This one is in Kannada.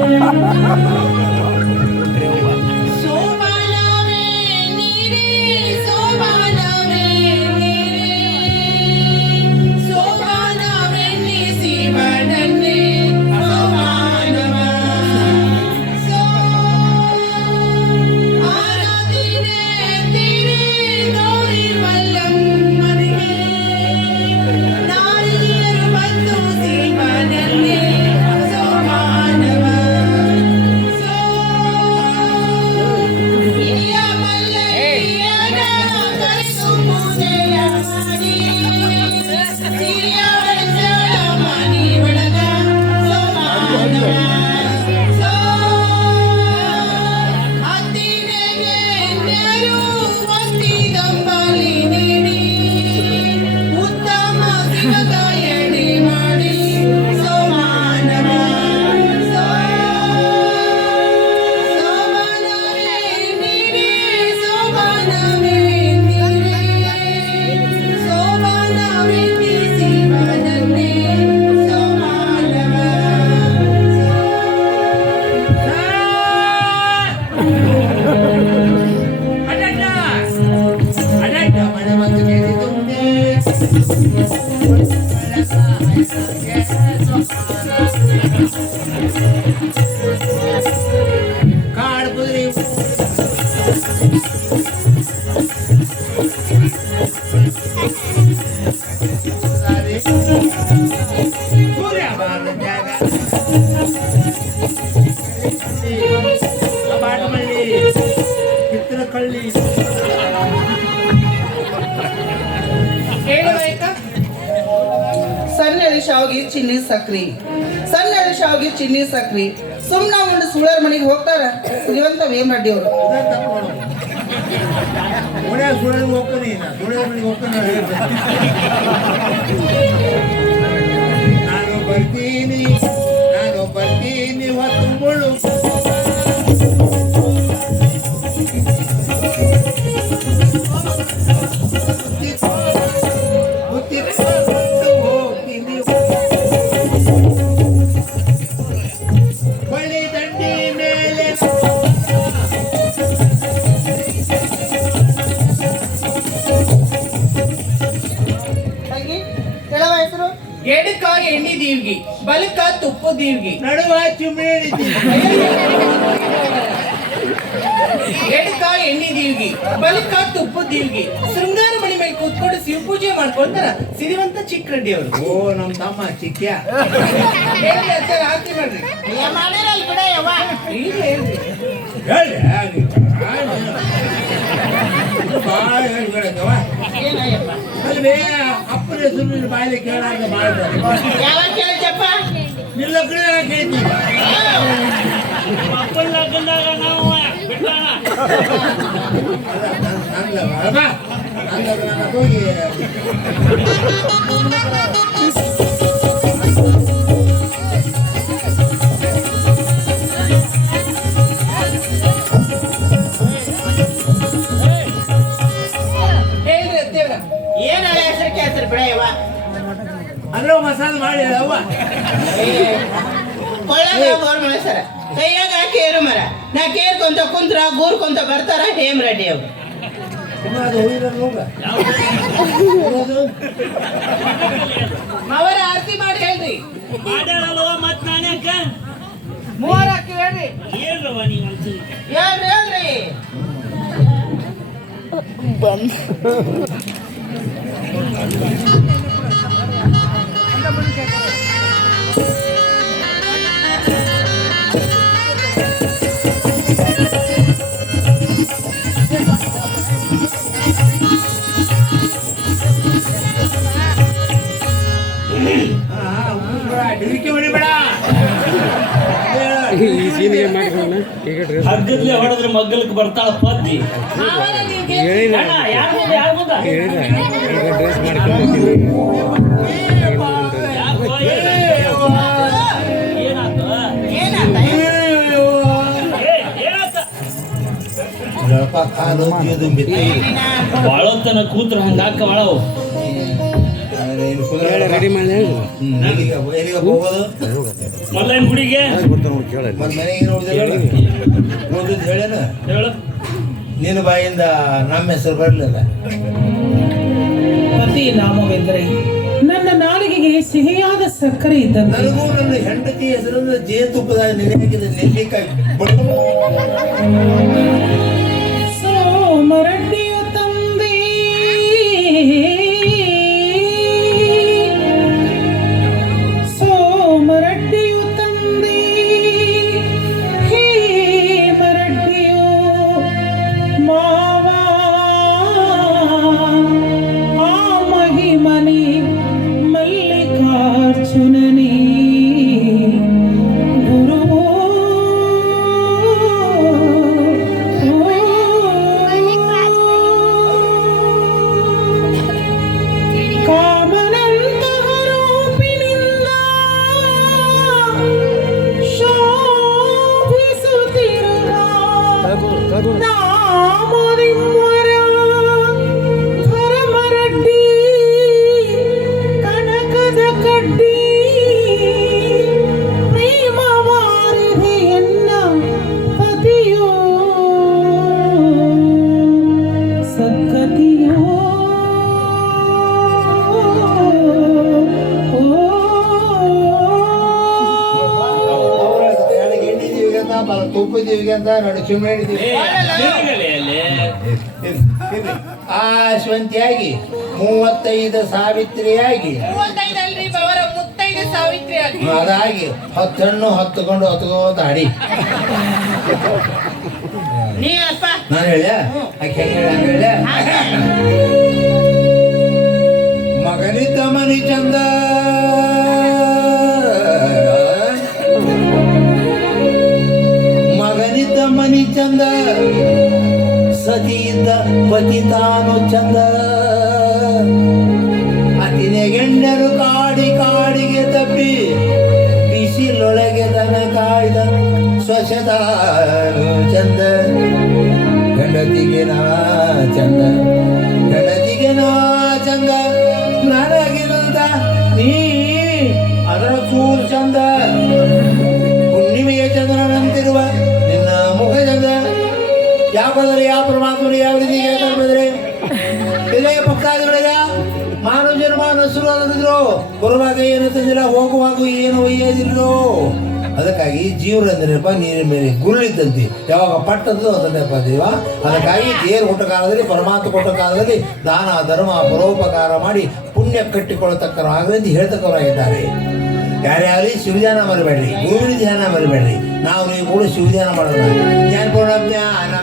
Ha ha! ಕಳ್ಳಿ ಸಣ್ಣದಿ ಶಾವಿಗೆ ಚಿನ್ನಿ ಸಕ್ರಿ ಸಣ್ಣದಿ ಶಾವಿಗೆ ಚಿನ್ನಿ ಸಕ್ರಿ. ಸುಮ್ಮನೆ ಒಂದು ಸುಳರ್ ಮನೆಗೆ ಹೋಗ್ತಾರ, ಶ್ರೀವಂತ ಅವರು. ಸುಳ್ಯ ಮನೆಗೆ ಹೋಗ್ತಾನೆ ನಾನು ಬರ್ತೀನಿ ನಾನು ಬರ್ತೀನಿ, ಹೊತ್ತು ಮುಳ್ಳು. ದೀವ್ಗಿ ಬಲಕ ತುಪ್ಪ ದೀವ್ಗಿ. ನಡುವ ಎಡಕ ಎಣ್ಣೆ ದೀವ್ಗಿ ಬಲಕ ತುಪ್ಪ ದೀವ್ಗಿ. ಶೃಂಗಾರ ಮಣಿ ಮೇಲೆ ಕೂತ್ಕೊಂಡು ಶಿವ ಪೂಜೆ ಮಾಡ್ಕೊಳ್ತಾರ ಸಿರಿವಂತ ಚಿಕ್ಕರೆಡ್ಡಿ ಅವರು. ಓ ನಮ್ಮ ತಮ್ಮ ಚಿಕ್ಕ. ಹೇಳಿ ಆರತಿ ಮಾಡ್ರಿ. ಮಾಡಿರಲ್ ಬಿಡ ಯವ್ವ ಈಗ ಹೇಳ್ರಿ. ಅಪ್ಪನ ಹೆಸರು ಬಾಯಿಲೆ ಕೇಳಾಗ ಮಾಡ್ತಾರೆ ಯಾವಾಗ ಕೇಳಿದ್ಯಪ್ಪ ನಿಲ್ಲ ಕಡೆ ಕೇಳ್ತೀವಿ ಹೋಗಿ ಅಲ್ಲೋ ಮಸಾಲ ಮಾಡಿ ಅವ್ವ ಮಳೆ ಸರ. ಕೈಯಾಗ ಕೇರು ಮರ. ನಾ ಕೇರ್ಕೊಂತ ಕುಂತ್ರ ಗೂರ್ಕೊಂತ ಬರ್ತಾರ ಹೇಮ್ ರೆಡ್ಡಿ ಅವ್ರು? ಅವರ ಆರತಿ ಮಾಡಿ ಹೇಳ್ರಿ. ಮತ್ ನಾಣ್ಯಾಕ ಮೂವರ ಹಾಕಿ ಹೇಳ್ರಿ. ನೀವಂತೂ ಹೇಳ್ರಿ ಹೇಳ್ರಿ. ಹಾ, ಈ ಸೀನ್ಗೆ ಮಾಡ್ಕೊಳ್ಳೋಣ ಹೊಡೆದ್ರೆ ಮಗ್ಗಲಕ್ಕೆ ಬರ್ತಾಳ ಪದ್ದಿ ಹೇಳಿದ ಡ್ರೆಸ್ ಮಾಡ್ಕೊಂಡಿರ್ತೀನಿ ಕಾಲು ಬಿದ್ದು ಬಿತ್ತು ಬಾಳೋತನ ಕೂತ್ರ ಹಂಗಾಕ ಕುದುರೆ ರೆಡಿ ಮಾಡಿ ಗುಡಿಗೆ ಹೇಳೇನ ಹೇಳು. ನಿನ್ನ ಬಾಯಿಂದ ನಮ್ಮ ಹೆಸರು ಬರಲಿಲ್ಲ. ಪತಿ ನಾಮವೆಂದರೆ? ನನ್ನ ನಾಲಿಗೆಗೆ ಸಿಹಿಯಾದ ಸಕ್ಕರೆ ಇದ್ದ ನನಗೂ ನನ್ನ ಹೆಂಡತಿ ಹೆಸರನ್ನು ಜೇನುತುಪ್ಪದ ನೆನೆ ಹಾಕಿದ ನೆಲ್ಲಿಕಾಯಿ. Jesús. ಇದೀವಿ ಅಂತ ನೋಡಿ ಸುಮ್ಮನೆ ಆ ಆಶ್ವಂತಿಯಾಗಿ ಮೂವತ್ತೈದು ಸಾವಿತ್ರಿಯಾಗಿ. ಅದಾಗಿ ಹತ್ತಣ್ಣು ಹತ್ತುಕೊಂಡು ಹತ್ಕೋತ ಅಪ್ಪ. ನಾನು ಹೇಳ ಆಕೆ ಹೇಳ ಮಗನಿದ್ದ ಮನಿ ಚಂದ. ಚಂದ. ಸತಿಯಿಂದ ಪತಿ ತಾನು ಚಂದ. ಅತಿನೆಗೆಣ್ಣರು ಕಾಡಿ ಕಾಡಿಗೆ ತಪ್ಪಿ, ಬಿಸಿಲೊಳಗೆ ದನ ಕಾಯ್ದ ಸ್ವಚ್ಛತಾನು ಚಂದ. ಗಂಡತಿಗೆ ನಾ ಚಂದ. ಪದರಿ ಯಾವ ಪರಮಾತ್ಮರು ಯಾವ ರೀತಿ ಹೇಳ್ತಾರೆ ಇದೇ ಭಕ್ತಾದಿಗಳಿಗ ಮಾನವ ಜನ್ಮ ನಸರು ಅನ್ನದಿದ್ರು ಬರುವಾಗ ತಂದಿಲ್ಲ, ಹೋಗುವಾಗ ಏನು ಒಯ್ಯೋದಿಲ್ಲ ಅದಕ್ಕಾಗಿ ಜೀವನಂದ್ರಪ್ಪ ನೀರಿನ ಮೇಲೆ ಗುರುಳಿದ್ದಂತೆ ಯಾವಾಗ ಪಟ್ಟದ್ದು ಅದನ್ನಪ್ಪ ದೇವ. ಅದಕ್ಕಾಗಿ ದೇವರು ಕೊಟ್ಟ ಕಾಲದಲ್ಲಿ, ಪರಮಾತ್ಮ ಕೊಟ್ಟ ಕಾಲದಲ್ಲಿ ದಾನ ಧರ್ಮ ಪರೋಪಕಾರ ಮಾಡಿ ಪುಣ್ಯ ಕಟ್ಟಿಕೊಳ್ಳತಕ್ಕರು ಆಗಲೆಂದು ಹೇಳ್ತಕ್ಕವರಾಗಿದ್ದಾರೆ. ಯಾರ್ಯಾಗಲಿ ಶಿವಧ್ಯಾನ ಮರಬೇಡ್ರಿ. ಗುರುವಿನ ಧ್ಯಾನ ಮರಬೇಡ್ರಿ. ನಾವು ನೀವು ಕೂಡ ಶಿವಧ್ಯಾನ ಮಾಡೋಣ. ಧ್ಯಾನ